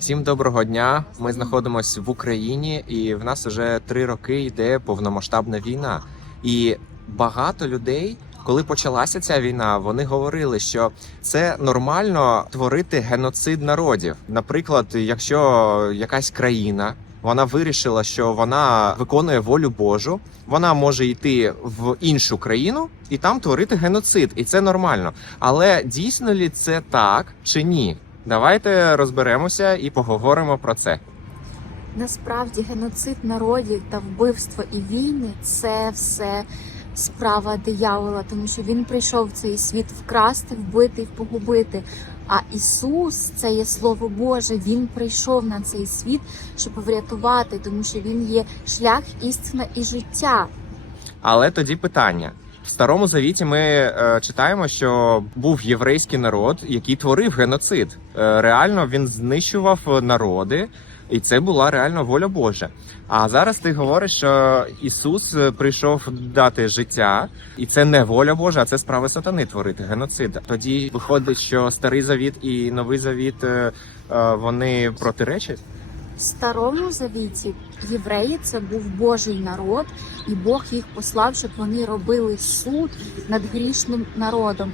Всім доброго дня. Ми знаходимося в Україні, і в нас вже три роки йде повномасштабна війна. І багато людей, коли почалася ця війна, вони говорили, що це нормально творити геноцид народів. Наприклад, якщо якась країна. Вона вирішила, що вона виконує волю Божу. Вона може йти в іншу країну і там творити геноцид, і це нормально. Але дійсно лі це так чи ні? Давайте розберемося і поговоримо про це. Насправді геноцид народів та вбивство і війни це все справа диявола, тому що він прийшов в цей світ вкрасти, вбити і погубити. А Ісус це є Слово Боже. Він прийшов на цей світ, щоб врятувати, тому що Він є шлях, істина і життя. Але тоді питання. В старому завіті ми е, читаємо, що був єврейський народ, який творив геноцид. Е, реально він знищував народи, і це була реально воля Божа. А зараз ти говориш, що Ісус е, прийшов дати життя, і це не воля Божа, а це справа сатани творити геноцид. Тоді виходить, що старий завіт і новий завіт е, е, вони протиречать. В старому завіті євреї це був Божий народ, і Бог їх послав, щоб вони робили суд над грішним народом.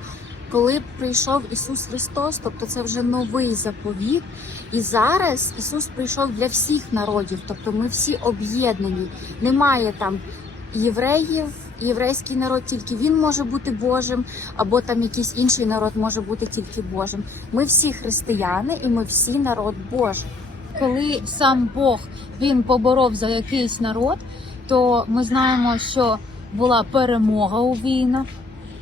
Коли прийшов Ісус Христос, тобто це вже новий заповіт, і зараз Ісус прийшов для всіх народів, тобто ми всі об'єднані. Немає там євреїв, єврейський народ, тільки він може бути Божим, або там якийсь інший народ може бути тільки Божим. Ми всі християни, і ми всі народ Божий. Коли сам Бог він поборов за якийсь народ, то ми знаємо, що була перемога у війнах.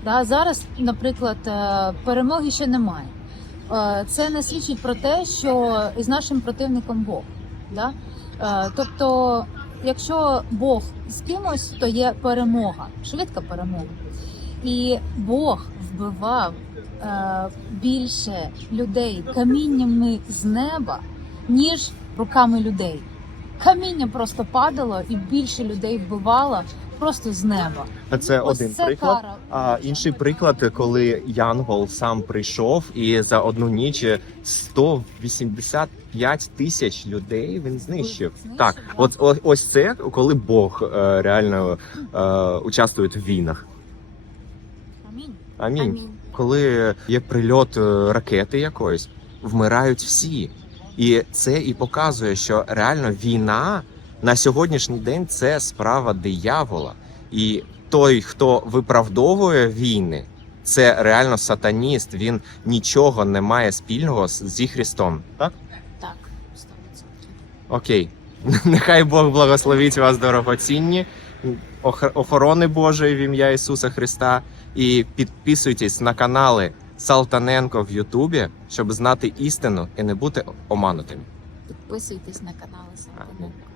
Да, зараз, наприклад, е, перемоги ще немає. Е, Це не свідчить про те, що із нашим противником Бог. Да? Е, Тобто, якщо Бог з кимось, то є перемога, швидка перемога. І Бог вбивав більше людей каміннями з неба, ніж руками людей. Каміння просто падало і більше людей вбивало просто з неба. Це Ось один це приклад. кара. А інший приклад, коли Янгол сам прийшов і за одну ніч 185 тисяч людей він знищив. Знищив, Так, от о- ось це коли Бог е, реально е, участвує в війнах. Амінь. Амінь. Амінь. Коли є прильот е, ракети якоїсь, вмирають всі. І це і показує, що реально війна на сьогоднішній день це справа диявола. І той, хто виправдовує війни, це реально сатаніст. Він нічого не має спільного зі Христом. Так? Так, 100%. Окей. Нехай Бог благословить вас дорогоцінні. Охорони Божої в ім'я Ісуса Христа. І підписуйтесь на канали Салтаненко в Ютубі, щоб знати істину і не бути оманутим. Підписуйтесь на канал Салтаненко.